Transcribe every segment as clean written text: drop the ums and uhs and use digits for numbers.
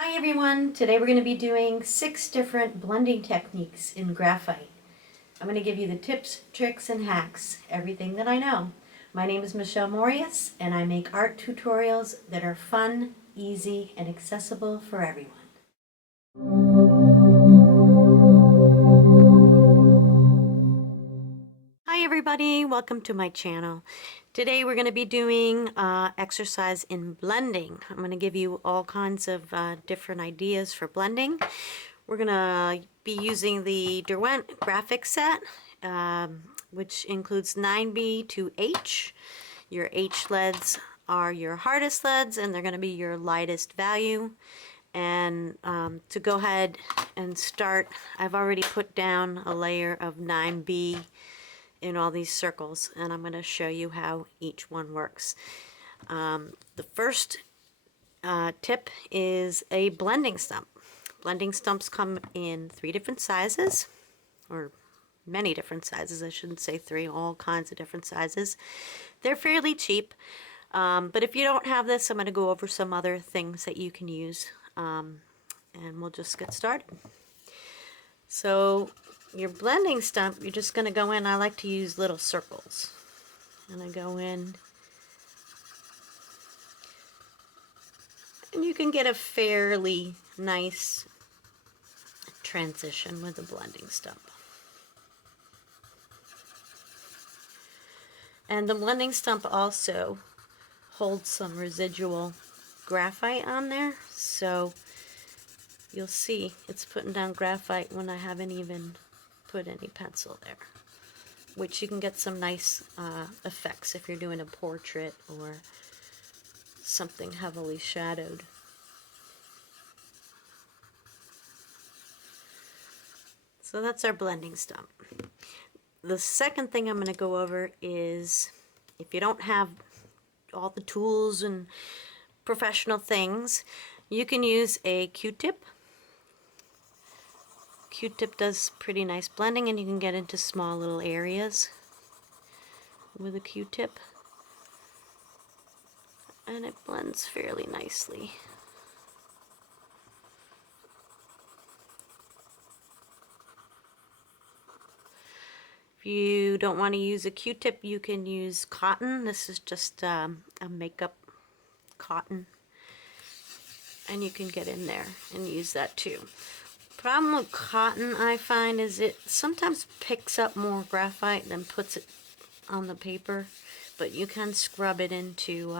Hi everyone, today we're going to be doing 6 different blending techniques in graphite. I'm going to give you the tips, tricks, and hacks, everything that I know. My name is Michelle Moreus and I make art tutorials that are fun, easy, and accessible for everyone. Hi everybody, welcome to my channel. Today we're going to be doing exercise in blending. I'm going to give you all kinds of different ideas for blending. We're going to be using the Derwent graphic set, which includes 9B to H. Your H leads are your hardest leads and they're going to be your lightest value. And to go ahead and start, I've already put down a layer of 9B in all these circles, and I'm going to show you how each one works. The first tip is a blending stump. Blending stumps come in 3 different sizes, or many different sizes. I shouldn't say 3, all kinds of different sizes. They're fairly cheap, but if you don't have this, I'm going to go over some other things that you can use, and we'll just get started. So your blending stump, you're just going to go in. I like to use little circles. And I go in, and you can get a fairly nice transition with the blending stump. And the blending stump also holds some residual graphite on there, so you'll see it's putting down graphite when I haven't even put any pencil there, which you can get some nice effects if you're doing a portrait or something heavily shadowed. So that's our blending stump. The second thing I'm going to go over is, if you don't have all the tools and professional things, you can use a Q-tip. Q-tip does pretty nice blending, and you can get into small little areas with a Q-tip, and it blends fairly nicely. If you don't want to use a Q-tip, you can use cotton. This is just a makeup cotton, and you can get in there and use that too. Problem with cotton, I find, is it sometimes picks up more graphite than puts it on the paper, but you can scrub it into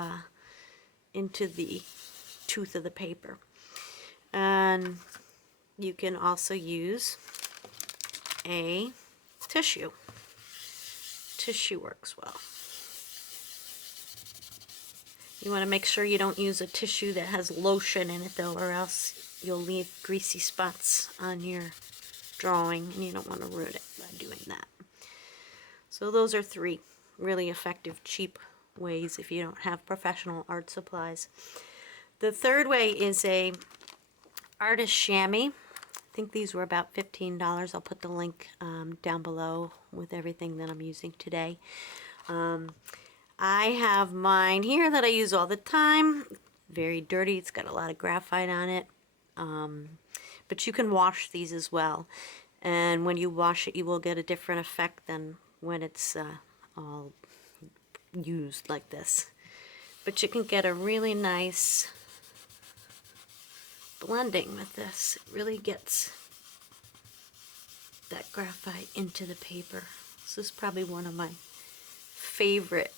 the tooth of the paper. And you can also use a tissue. Tissue works well. You want to make sure you don't use a tissue that has lotion in it though, or else you'll leave greasy spots on your drawing, and you don't want to ruin it by doing that. So those are 3 really effective, cheap ways if you don't have professional art supplies. The third way is a artist chamois. I think these were about $15. I'll put the link down below with everything that I'm using today. I have mine here that I use all the time. Very dirty. It's got a lot of graphite on it. But you can wash these as well. And when you wash it, you will get a different effect than when it's all used like this. But you can get a really nice blending with this. It really gets that graphite into the paper. This is probably one of my favorite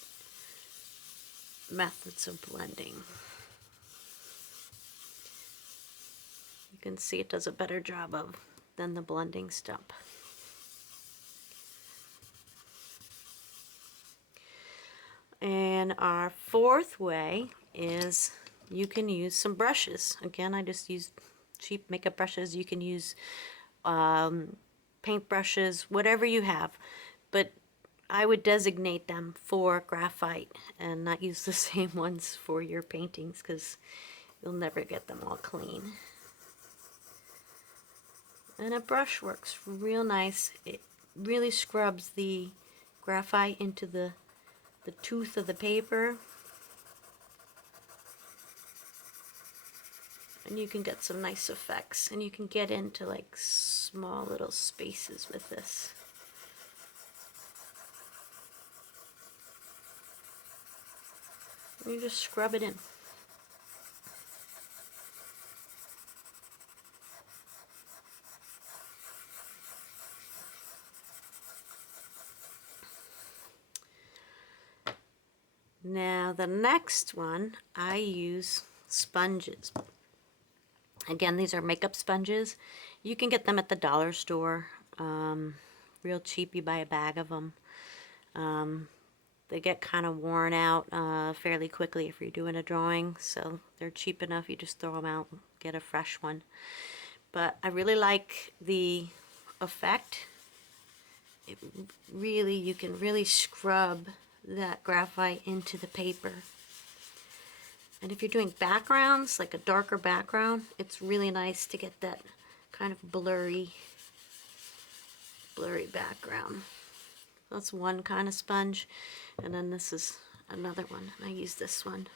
methods of blending. You can see it does a better job than the blending stump. And our 4th way is you can use some brushes. Again, I just use cheap makeup brushes. You can use paint brushes, whatever you have, but I would designate them for graphite and not use the same ones for your paintings, because you'll never get them all clean. And a brush works real nice. It really scrubs the graphite into the tooth of the paper. and you can get some nice effects, and you can get into like small little spaces with this. And you just scrub it in. Now the next one, I use sponges. Again, these are makeup sponges. You can get them at the dollar store. Real cheap, you buy a bag of them. They get kind of worn out fairly quickly if you're doing a drawing, so they're cheap enough, you just throw them out and get a fresh one. But I really like the effect. It really, you can really scrub that graphite into the paper. And if you're doing backgrounds, like a darker background, it's really nice to get that kind of blurry background. That's one kind of sponge, and then this is another one. And I use this one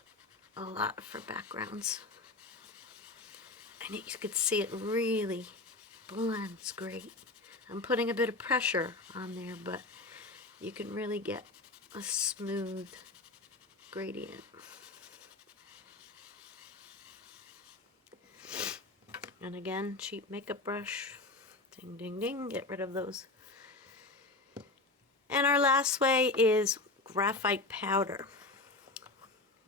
a lot for backgrounds. And you can see it really blends great. I'm putting a bit of pressure on there, but you can really get a smooth gradient. And again, cheap makeup brush. Ding, ding, ding. Get rid of those. And our last way is graphite powder.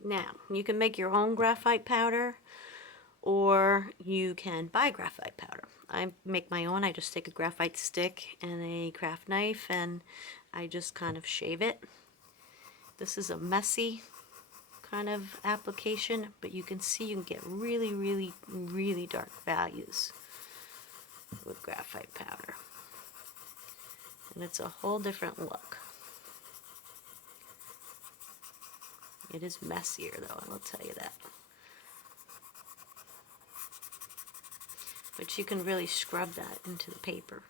Now, you can make your own graphite powder, or you can buy graphite powder. I make my own. I just take a graphite stick and a craft knife, and I just kind of shave it. This is a messy kind of application, but you can see you can get really, really, really dark values with graphite powder. And it's a whole different look. It is messier though, I'll tell you that. But you can really scrub that into the paper.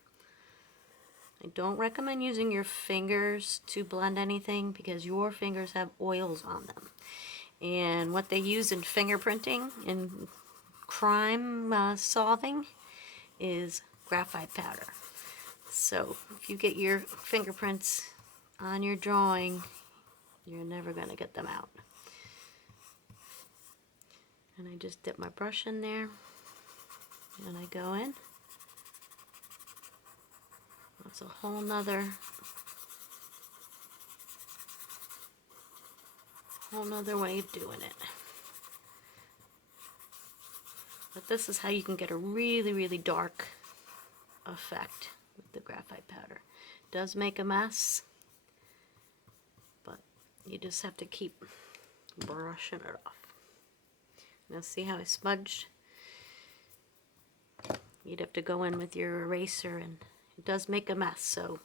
I don't recommend using your fingers to blend anything because your fingers have oils on them. And what they use in fingerprinting and crime solving is graphite powder. So if you get your fingerprints on your drawing, you're never going to get them out. And I just dip my brush in there, and I go in. That's a whole nother way of doing it. But this is how you can get a really, really dark effect with the graphite powder. It does make a mess, but you just have to keep brushing it off. Now see how I smudged? You'd have to go in with your eraser, and it does make a mess. So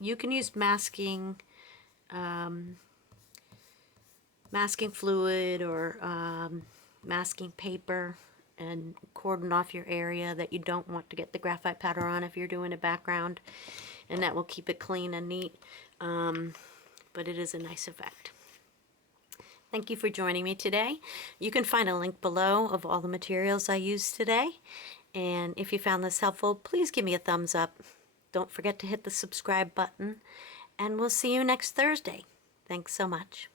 you can use masking fluid or masking paper and cordon off your area that you don't want to get the graphite powder on if you're doing a background, and that will keep it clean and neat. But it is a nice effect. Thank you for joining me today. You can find a link below of all the materials I used today. And if you found this helpful, please give me a thumbs up. Don't forget to hit the subscribe button. And we'll see you next Thursday. Thanks so much.